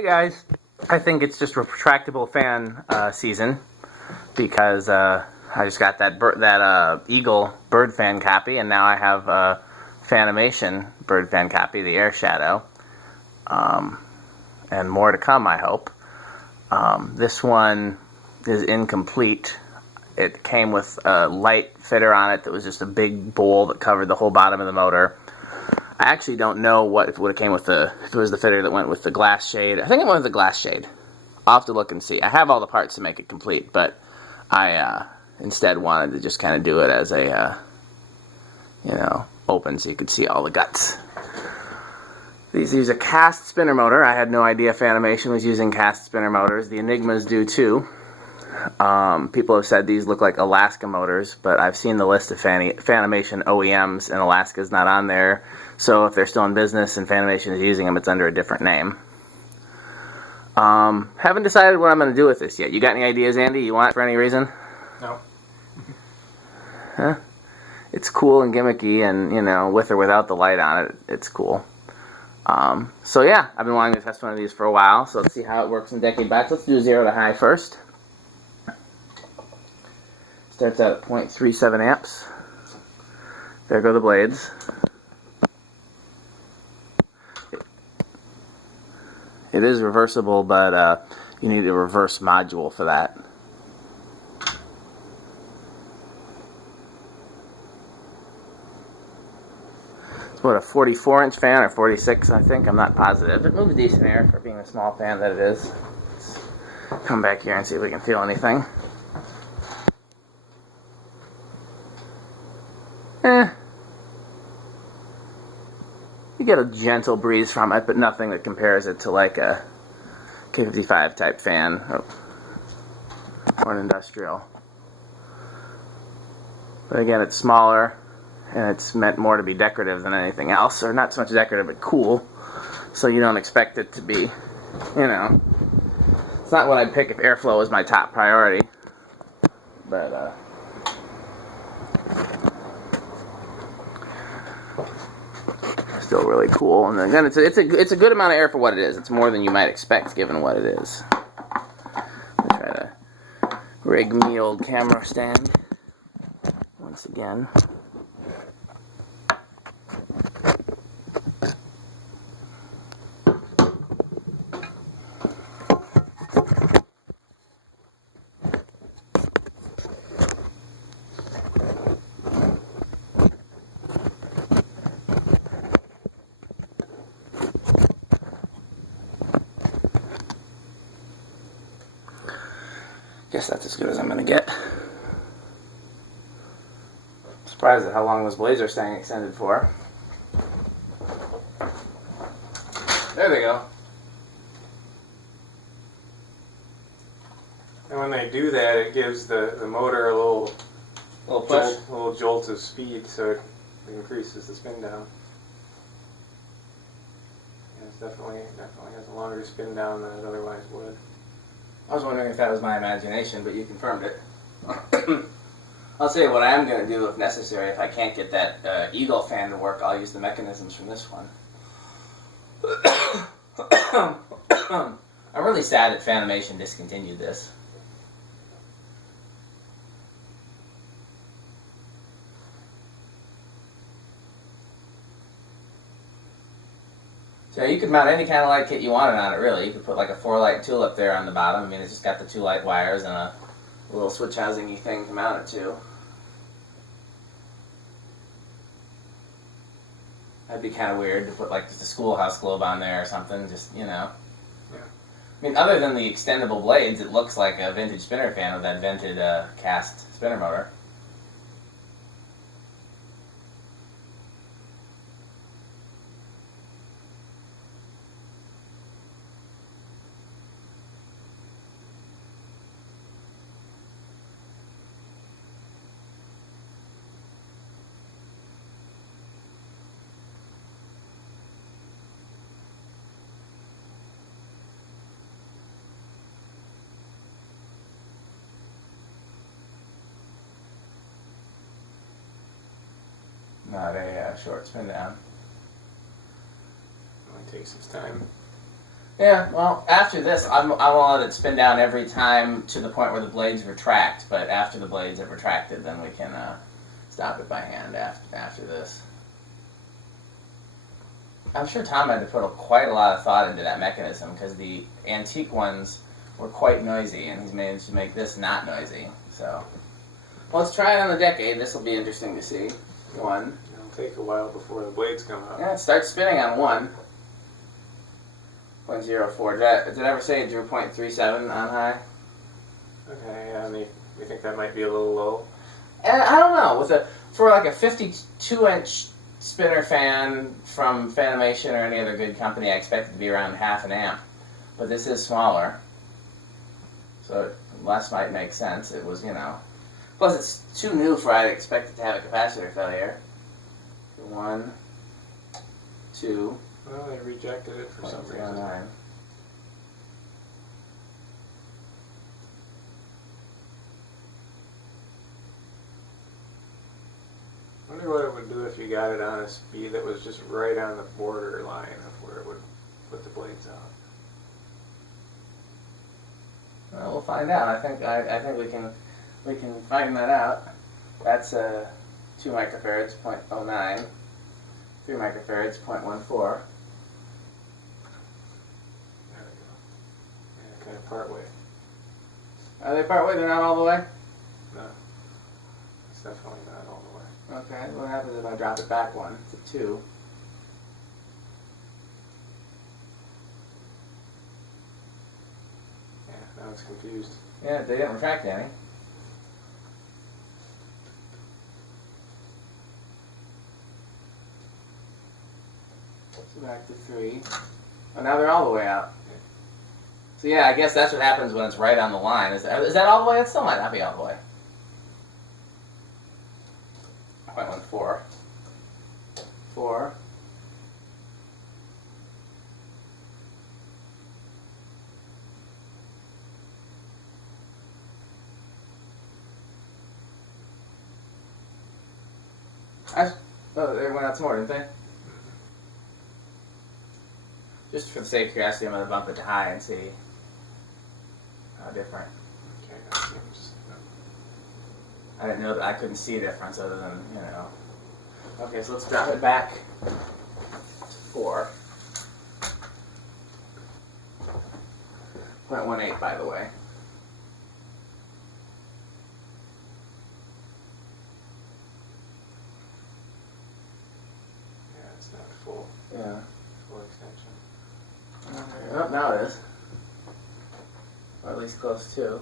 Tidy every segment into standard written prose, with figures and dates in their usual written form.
Hey guys, I think it's just retractable fan season because I just got that Eagle bird fan copy, and now I have Fanimation bird fan copy, the Air Shadow, and more to come, I hope. This one is incomplete. It came with a light fitter on it that was just a big bowl that covered the whole bottom of the motor. I actually don't know if it would have came with if it was the fitter that went with the glass shade. I think it went with the glass shade. I'll have to look and see. I have all the parts to make it complete, but I instead wanted to just kind of do it as a, open so you could see all the guts. These use a cast spinner motor. I had no idea Fanimation was using cast spinner motors. The Enigmas do too. People have said these look like Alaska motors, but I've seen the list of Fanimation OEMs, and Alaska's not on there. So if they're still in business and Fanimation is using them, it's under a different name. Haven't decided what I'm going to do with this yet. You got any ideas, Andy? You want it for any reason? No. Huh? It's cool and gimmicky, and, with or without the light on it, it's cool. So yeah, I've been wanting to test one of these for a while, so let's see how it works in decade batch. Let's do 0 to high first. Starts out at 0.37 amps. There go the blades. It is reversible, but you need a reverse module for that. It's what, a 44-inch fan or 46, I think. I'm not positive. It moves decent air for being a small fan that it is. Let's come back here and see if we can feel anything. You get a gentle breeze from it, but nothing that compares it to like a K55 type fan or an industrial. But again, it's smaller, and it's meant more to be decorative than anything else, or not so much decorative, but cool. So you don't expect it to be, it's not what I'd pick if airflow was my top priority. But still really cool, and again, it's a good amount of air for what it is. It's more than you might expect given what it is. I'll try to rig me old camera stand once again. Guess that's as good as I'm gonna get. Surprised at how long those blades are staying extended for. There they go. And when they do that, it gives the motor a little push, a little jolt of speed, so it increases the spin down. Yeah, it definitely has a longer spin down than it otherwise would. I was wondering if that was my imagination, but you confirmed it. I'll tell you what I am going to do if necessary. If I can't get that Eagle fan to work, I'll use the mechanisms from this one. I'm really sad that Fanimation discontinued this. So you could mount any kind of light kit you wanted on it, really. You could put like a 4-light tulip there on the bottom. I mean, it's just got the 2 light wires and a little switch housing-y thing to mount it to. That'd be kind of weird to put like just a schoolhouse globe on there or something, just, Yeah. I mean, other than the extendable blades, it looks like a vintage spinner fan with that vented cast spinner motor. Not a short spin down. It only takes its time. Yeah, well, after this, I want it spin down every time to the point where the blades retract, but after the blades have retracted, then we can stop it by hand after this. I'm sure Tom had to put quite a lot of thought into that mechanism, because the antique ones were quite noisy, and he's managed to make this not noisy. So, well, let's try it on the decade. This will be interesting to see. 1. It'll take a while before the blades come out. Yeah, it starts spinning on 1. 0.04. Did I ever say it drew 0.37 on high? Okay, yeah, and you think that might be a little low? I don't know. For like a 52-inch spinner fan from Fanimation or any other good company, I expect it to be around half an amp. But this is smaller, so less might make sense. It was, Plus, it's too new for I'd expect it to have a capacitor failure. 1, 2. Well, they rejected it for some reason. 0.09. I wonder what it would do if you got it on a speed that was just right on the border line of where it would put the blades out. Well, we'll find out. I think we can find that out. That's 2 microfarads, 0.09. 3 microfarads, 0.14. There we go. Yeah, kind of part way. Are they part way? They're not all the way? No. It's definitely not all the way. Okay, what happens if I drop it back 1 to 2? Yeah, now it's confused. Yeah, they didn't retract any. So back to 3. Oh, now they're all the way out. So yeah, I guess that's what happens when it's right on the line. Is that all the way? That still might not be all the way. 0.14. 4. Oh, they went out some more, didn't they? Just for the sake of curiosity, I'm going to bump it to high and see how different. Okay, that seems... I didn't know that I couldn't see a difference other than, Okay, so let's drop it back to 4. 0.18, by the way. Yeah, it's not full. Yeah. Full extension. Oh, now it is. Or at least close to.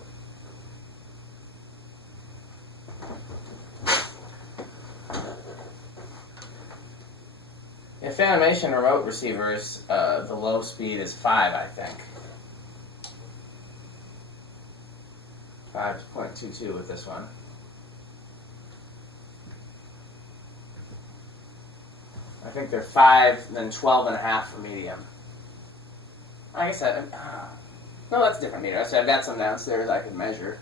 In Fanimation remote receivers, the low speed is 5, I think. 5.22 with this one. I think they're 5, then 12.5 for medium. I guess no, that's a different meter. So I've got some downstairs I can measure.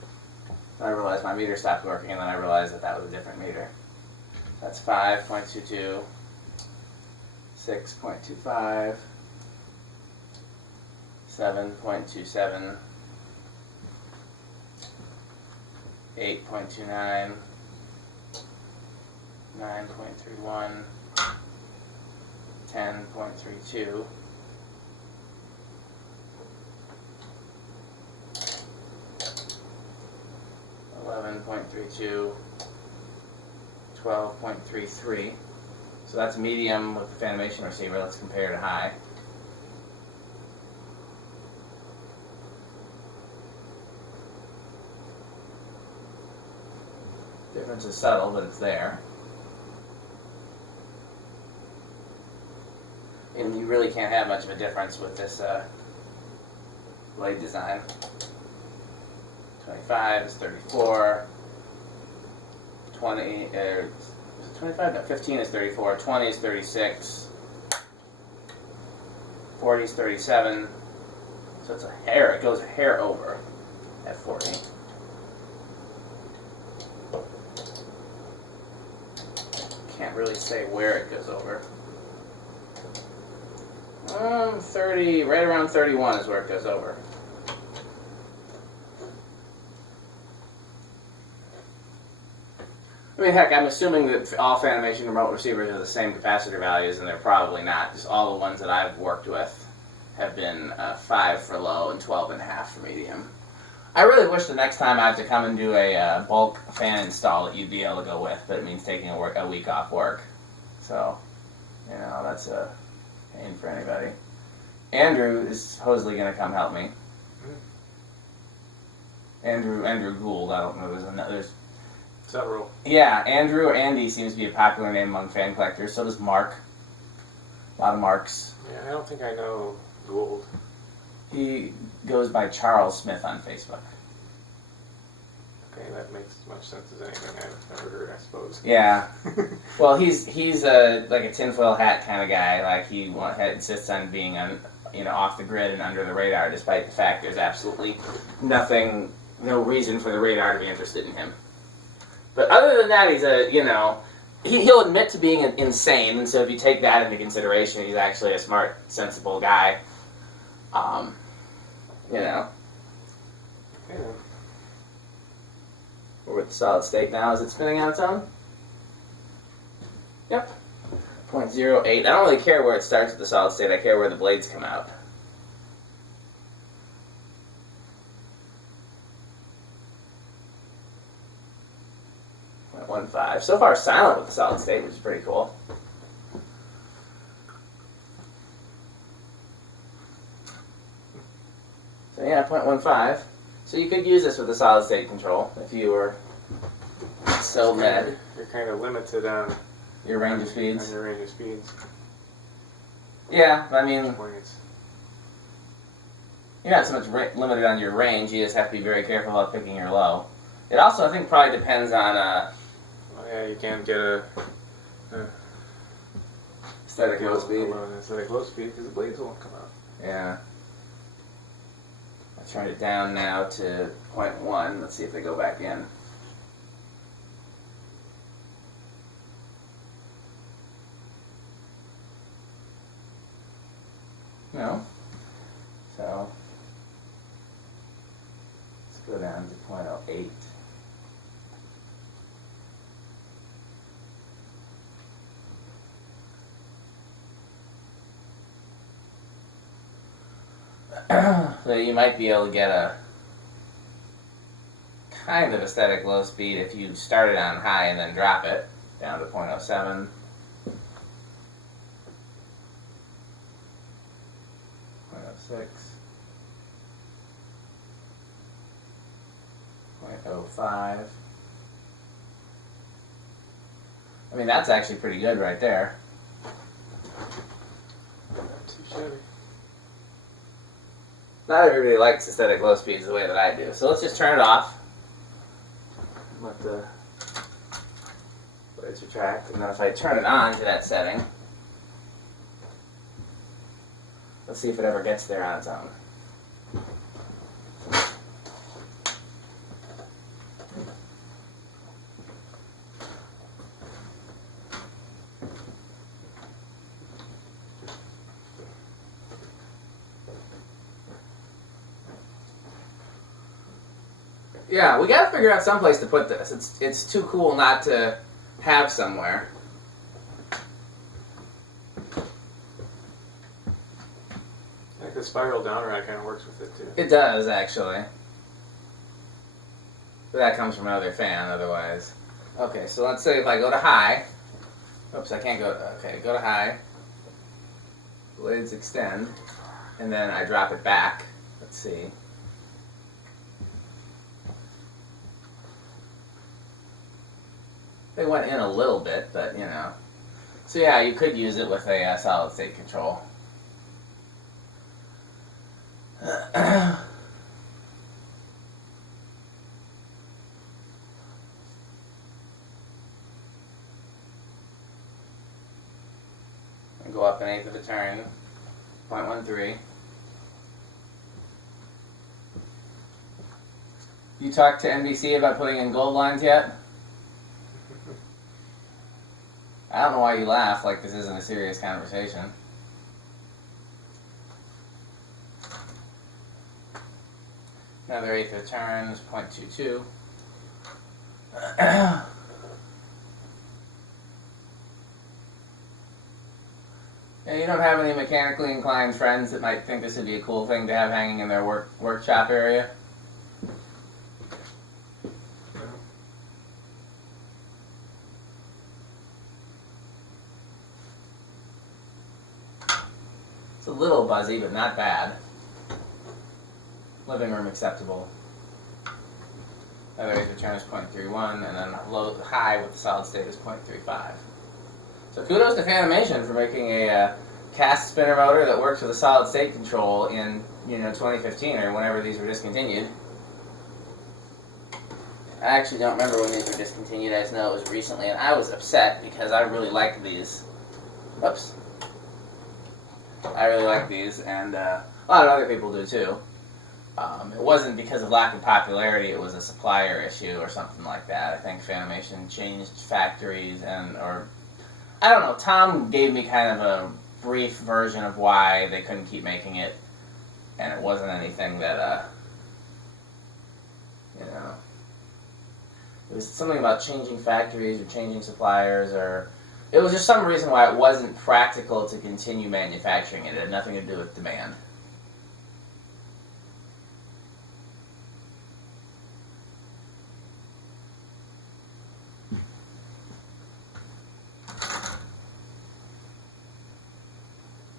Then I realized my meter stopped working, and then I realized that was a different meter. That's 5.22, 6.25, 7.27, 8.29, 9.31, 10.32, 11.32, 12.33. So that's medium with the Fanimation receiver. Let's compare to high. Difference is subtle, but it's there. And you really can't have much of a difference with this blade design. 25 is 34. 20, 25? No, 15 is 34. 20 is 36. 40 is 37. So it's a hair. It goes a hair over at 40. Can't really say where it goes over. 30, right around 31 is where it goes over. I mean, heck, I'm assuming that all Fanimation remote receivers are the same capacitor values, and they're probably not. Just all the ones that I've worked with have been 5 for low and 12.5 for medium. I really wish the next time I have to come and do a bulk fan install that you'd be able to go with, but it means taking a week off work. So, you know, that's a pain for anybody. Andrew is supposedly going to come help me. Andrew Gould, I don't know, there's several. Yeah, Andrew or Andy seems to be a popular name among fan collectors. So does Mark. A lot of Marks. Yeah, I don't think I know Gould. He goes by Charles Smith on Facebook. Okay, that makes as much sense as anything I've ever heard, I suppose. Yeah. Well, he's like a tinfoil hat kind of guy. Like he insists on being off the grid and under the radar, despite the fact there's absolutely no reason for the radar to be interested in him. But other than that, he'll admit to being insane, and so if you take that into consideration, he's actually a smart, sensible guy. Yeah. We're with the solid state now. Is it spinning on its own? Yep. 0.08. I don't really care where it starts with the solid state. I care where the blades come out. .15. So far silent with the solid state, which is pretty cool. So yeah, 0.15. So you could use this with a solid state control if you were so mad. You're kind of limited on your range of speeds. On your range of speeds. Yeah, I mean, you're not so much limited on your range. You just have to be very careful about picking your low. It also, I think, probably depends on. Yeah, you can't get a aesthetic low speed. Aesthetic low speed because the blades won't come out. Yeah. I turned it down now to 0.1. Let's see if they go back in. No. So let's go down to 0.08. So you might be able to get a kind of aesthetic low speed if you start it on high and then drop it down to 0.07. 0.06. 0.05. I mean, that's actually pretty good right there. Not too shabby. Not everybody likes aesthetic low speeds the way that I do. So let's just turn it off. Let the blades retract. And then if I turn it on to that setting, let's see if it ever gets there on its own. Yeah, we gotta figure out some place to put this. It's too cool not to have somewhere. I think the spiral down rod kind of works with it too. It does, actually. But that comes from another fan, otherwise. Okay, so let's say if I go to high. Oops, I can't go. Okay, go to high. Blades extend. And then I drop it back. Let's see. They went in a little bit, but you know. So yeah, you could use it with a solid state control. And go up an eighth of a turn, 0.13. You talked to NBC about putting in gold lines yet? I don't know why you laugh like this isn't a serious conversation. Another eighth of a turn is 0.22. Yeah, you don't have any mechanically inclined friends that might think this would be a cool thing to have hanging in their workshop area? It's a little buzzy, but not bad. Living room acceptable. Other return is 0.31, and then high with the solid state is 0.35. So kudos to Fanimation for making a cast spinner motor that works with a solid state control in 2015 or whenever these were discontinued. I actually don't remember when these were discontinued. I just know it was recently, and I was upset because I really liked these. Oops. I really like these, and a lot of other people do too. It wasn't because of lack of popularity, it was a supplier issue or something like that. I think Fanimation changed factories or I don't know, Tom gave me kind of a brief version of why they couldn't keep making it, and it wasn't anything that, it was something about changing factories or changing suppliers, or it was just some reason why it wasn't practical to continue manufacturing it. It had nothing to do with demand.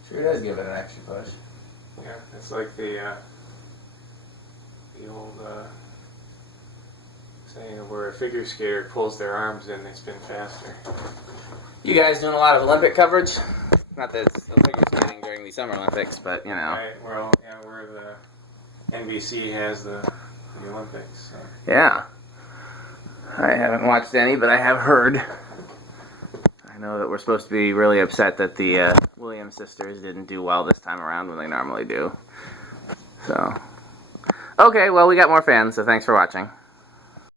Sure does give it an extra push. Yeah, it's like the old saying of where a figure skater pulls their arms in, they spin faster. You guys doing a lot of Olympic coverage? Not that it's figure skating during the Summer Olympics, but Right, where the NBC has the Olympics. So. Yeah. I haven't watched any, but I have heard. I know that we're supposed to be really upset that the Williams sisters didn't do well this time around when they normally do. So, okay, well, we got more fans, so thanks for watching.